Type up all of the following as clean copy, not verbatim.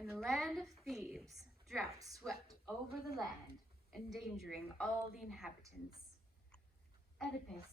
In the land of Thebes, drought swept over the land, endangering all the inhabitants. Oedipus,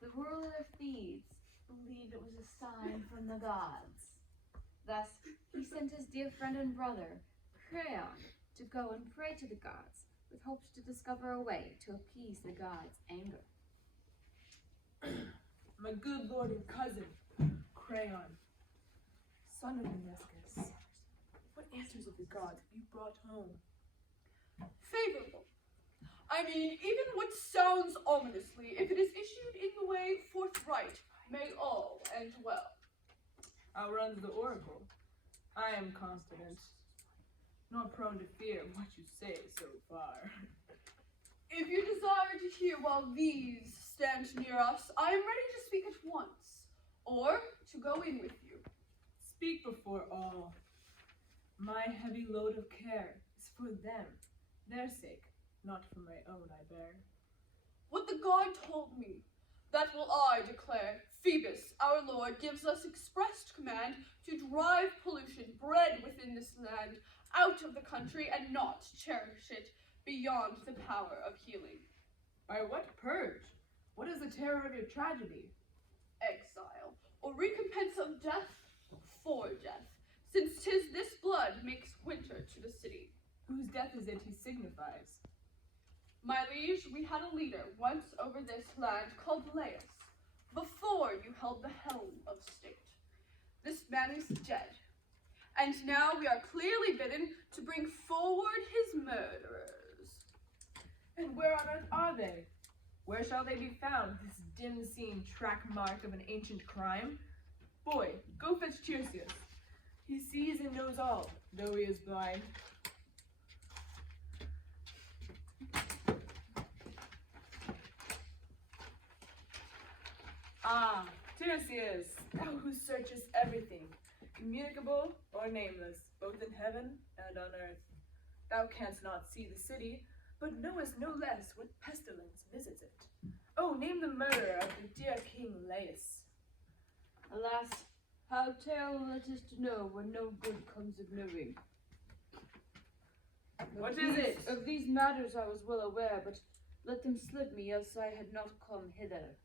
the ruler of Thebes, believed it was a sign from the gods. Thus, he sent his dear friend and brother, Creon, to go and pray to the gods, with hopes to discover a way to appease the gods' anger. My good lord and cousin, Creon, son of Menescus, what answers of the gods have you brought home? Favorable. I mean, even what sounds ominously, if it is issued in the way forthright, may all end well. Outruns the oracle. I am confident, not prone to fear what you say so far. If you desire to hear while these stand near us, I am ready to speak at once, or to go in with you. Speak before all. My heavy load of care is for them, their sake, not for my own I bear. What the god told me, that will I declare. Phoebus, our lord, gives us expressed command to drive pollution bred within this land out of the country and not cherish it beyond the power of healing. By what purge? What is the terror of your tragedy? Exile, or recompense of death for death, since 'tis this blood makes winter to the city. Whose death is it he signifies? My liege, we had a leader once over this land called Laius, before you held the helm of state. This man is dead, and now we are clearly bidden to bring forward his murderers. And where on earth are they? Where shall they be found, this dim-seen track mark of an ancient crime? Boy, go fetch Tiresias. He sees and knows all, though he is blind. Ah, Tiresias, thou who searchest everything, communicable or nameless, both in heaven and on earth. Thou canst not see the city, but knowest no less what pestilence visits it. Oh, name the murderer of the dear King Laius. Alas, how terrible it is to know when no good comes of knowing. What is it? Of these matters I was well aware, but let them slip me, else I had not come hither.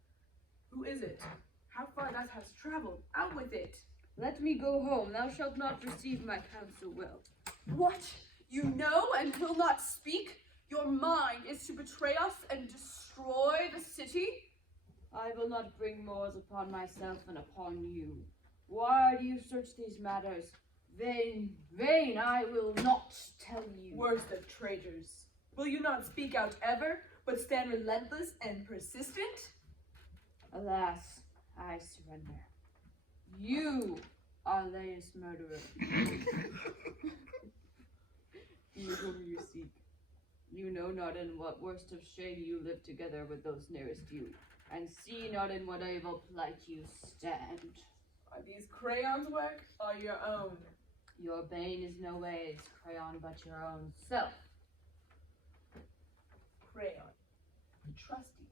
Who is it? How far thou hast traveled? Out with it! Let me go home, thou shalt not receive my counsel well. What? You know and will not speak? Your mind is to betray us and destroy the city? I will not bring mores upon myself and upon you. Why do you search these matters? Vain, vain, I will not tell you. Worst of traitors. Will you not speak out ever, but stand relentless and persistent? Alas, I surrender. You are Laius' murderer. He whom you seek. You know not in what worst of shame you live together with those nearest you, and see not in what evil plight you stand. Are these crayons' work or your own? Your bane is no ways, Creon, but your own self. Crayon, a trusty,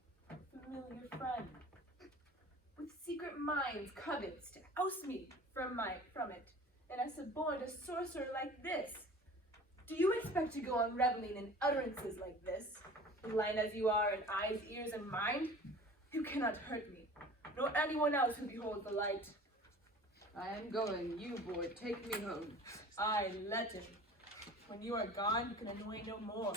familiar friend, with secret minds covets to oust me from it, and I suborned a sorcerer like this. Do you expect to go on reveling in utterances like this, blind as you are in eyes, ears, and mind? You cannot hurt me, nor anyone else who beholds the light. I am going. You, boy, take me home. I let him. When you are gone, you can annoy no more.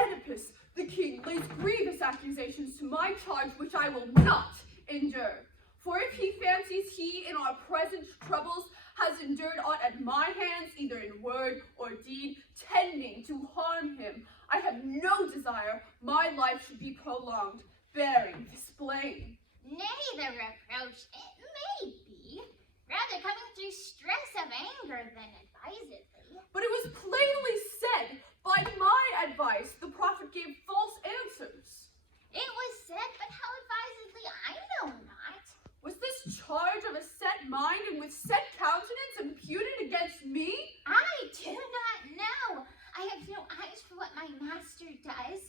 Oedipus, the king, lays grievous accusations to my charge, which I will not endure. For if he fancies he, in our present troubles, has endured aught at my hands, either in word or deed, tending to harm him, I have no desire my life should be prolonged, bearing this blame. Nay, the reproach, it may be, rather coming through stress of anger than advisedly. But it was plainly said, by my advice, the prophet gave false answers. It was said, but how advisedly I know not. Was this charge of a set mind and with set countenance imputed against me? I do not know. I have no eyes for what my master does.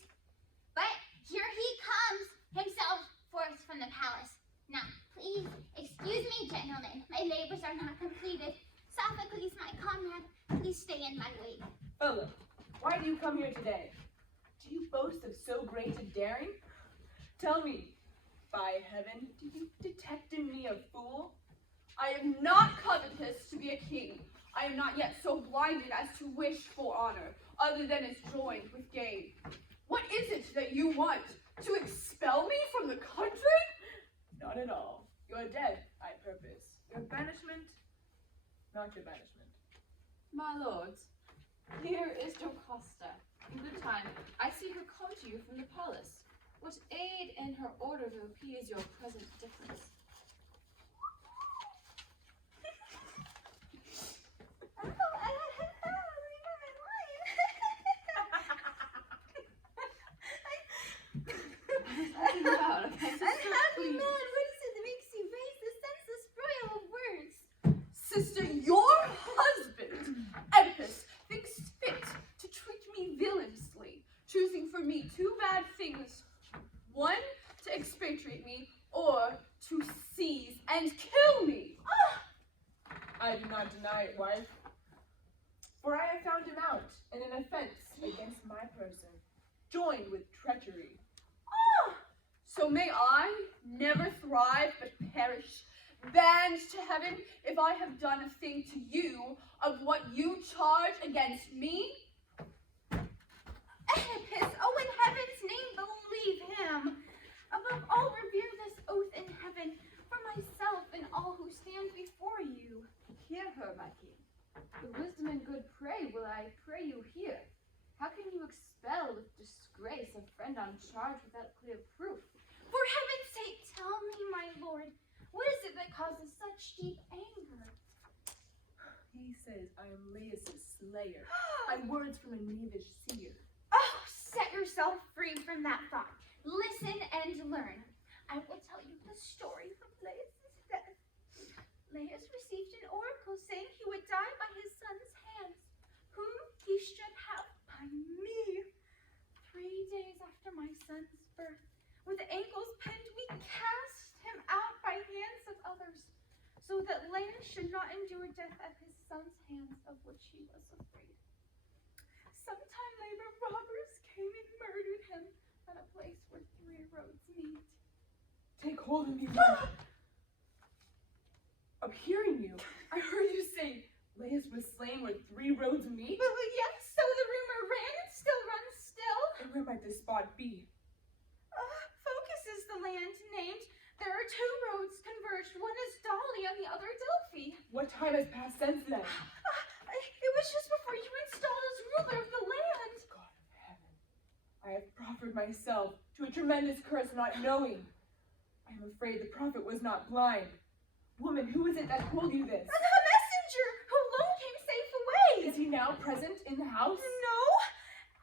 But here he comes, himself forth from the palace. Now, please excuse gentlemen, my labors are not completed. Sophocles, my comrade, please stay in my wake. Philip, why do you come here today? Do you boast of so great a daring? Tell me, by heaven, do you detect in me a fool? I am not covetous to be a king. I am not yet so blinded as to wish for honor, other than is joined with gain. What is it that you want? To expel me from the country? Not at all. You're dead, I purpose. Your banishment, not your banishment. My lords, here is Jocasta. In good time, I see her come to you from the palace. What aid in her order to appease your present difference? Unhappy man, what is it that makes you raise the senseless broil of words? Sister, your husband, Oedipus, thinks fit to treat me villainously, choosing for me two bad things. One, to expatriate me, or to seize and kill me. I do not deny it, wife. For I have found him out in an offense against my person, joined with treachery. So may I never thrive but perish, banned to heaven if I have done a thing to you of what you charge against me? Oedipus, oh, in heaven's name, believe him. Above all, revere this oath in heaven for myself and all who stand before you. Hear her, my king. The wisdom and good pray will I pray you hear. How can you expel with disgrace a friend on charge without clear proof? For heaven's sake, tell me, my lord, what is it that causes such deep anger? He says I am Laius' slayer, by words from a knavish seer. Oh, set yourself free from that thought. Listen and learn. I will tell you the story of Laius' death. Laius received an oracle saying he would die by his son's hands, whom he should have by me. 3 days after my son's birth, with ankles pinned, we cast him out by hands of others, so that Laius should not endure death at his son's hands, of which he was afraid. Sometime later, robbers came and murdered him at a place where 3 roads meet. Take hold of me, wife. I'm hearing you. I heard you say Laius was slain where 3 roads meet. Yes, so the rumor ran and still runs still. And where might this spot be? Focus is the land named. There are 2 roads converged. One is Dolly and the other Delphi. What time has passed since then? It was just before you installed as ruler of the land. God of heaven, I have proffered myself to a tremendous curse not knowing. I am afraid the prophet was not blind. Woman, who is it that told you this? The messenger who alone came safe away. Is he now present in the house? No.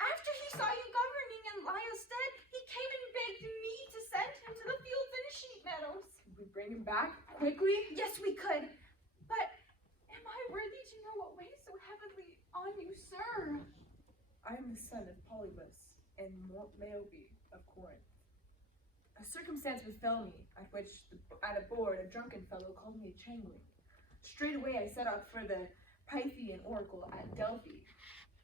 After he saw you governing in Laios' stead, he came and begged me to send him to the fields and sheep meadows. Could we bring him back quickly? Yes, we could. But am I worthy to know what weighs so heavily on you, sir? I am the son of Polybus and Meobe of Corinth. A circumstance befell me at which, at a board, a drunken fellow called me a changeling. Straightway I set out for the Pythian oracle at Delphi.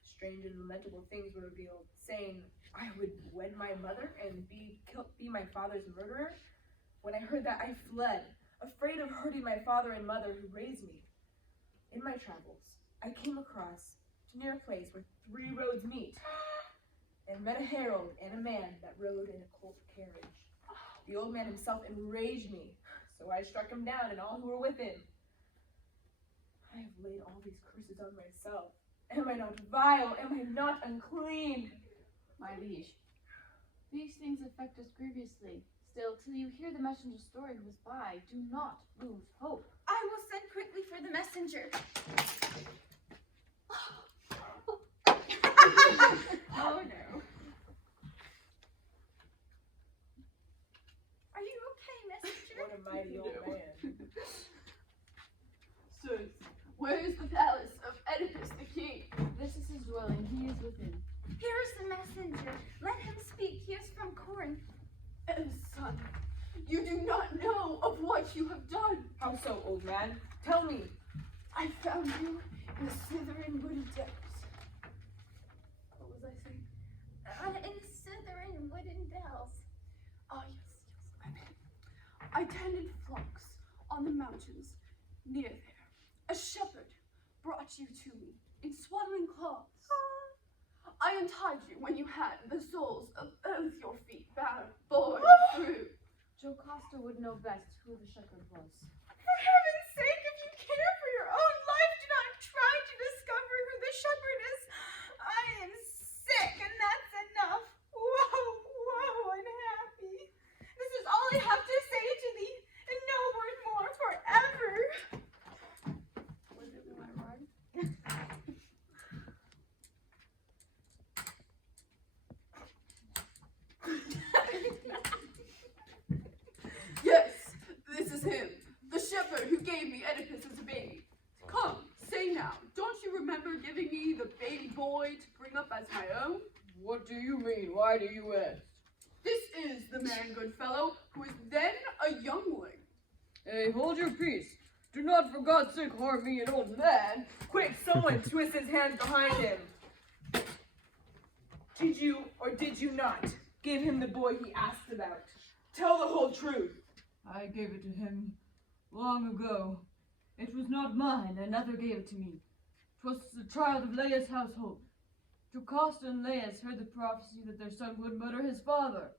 Strange and lamentable things were revealed, saying I would wed my mother and be my father's murderer. When I heard that, I fled, afraid of hurting my father and mother who raised me. In my travels, I came across to near a place where 3 roads meet, and met a herald and a man that rode in a colt carriage. The old man himself enraged me, so I struck him down and all who were with him. I have laid all these curses on myself. Am I not vile? Am I not unclean? My liege, these things affect us grievously. Still, till you hear the messenger's story who is by, do not lose hope. I will send quickly for the messenger. Oh no. Are you okay, messenger? What a mighty old man. Sirs, where is the palace of Oedipus the king? This is his dwelling. He is within. Here is the messenger. Let him speak. He is from Corinth. And son, you do not know of what you have done. How so, old man? Tell me. I found you in the Slytherin wooded depths. What was I saying? In Slytherin wooden dells. Ah, yes. I tended flocks on the mountains near there. A shepherd brought you to me in swaddling cloths. I untied you when you had the soles of both your feet bored through. Jocasta would know best who the shepherd was. For heaven's sake, if you care for your own life, do not try to discover who the shepherd is. I am sick, and that's enough. Whoa, unhappy. This is all I have to say to thee, and no word more forever. Was it when I rhymed? Yes, this is him, the shepherd who gave me Oedipus as a baby. Come, say now, don't you remember giving me the baby boy to bring up as my own? What do you mean? Why do you ask? This is the man, good fellow, who is then a youngling. Hey, hold your peace. Do not, for God's sake, harm me, an old man. Quick, someone twist his hands behind him. Did you or did you not give him the boy he asked about? Tell the whole truth. I gave it to him long ago. It was not mine. Another gave it to me. 'Twas the child of Laius' household. Jocasta and Laius heard the prophecy that their son would murder his father.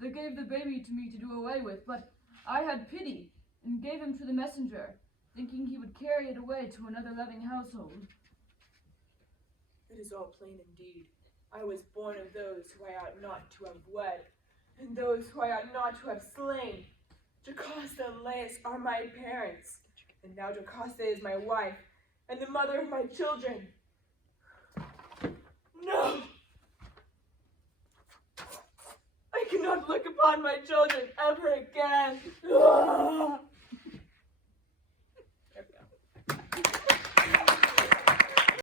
They gave the baby to me to do away with, but I had pity and gave him to the messenger, thinking he would carry it away to another loving household. It is all plain indeed. I was born of those who I ought not to have wed, and those who I ought not to have slain. Jocasta and Laius are my parents, and now Jocasta is my wife, and the mother of my children. No! I cannot look upon my children ever again.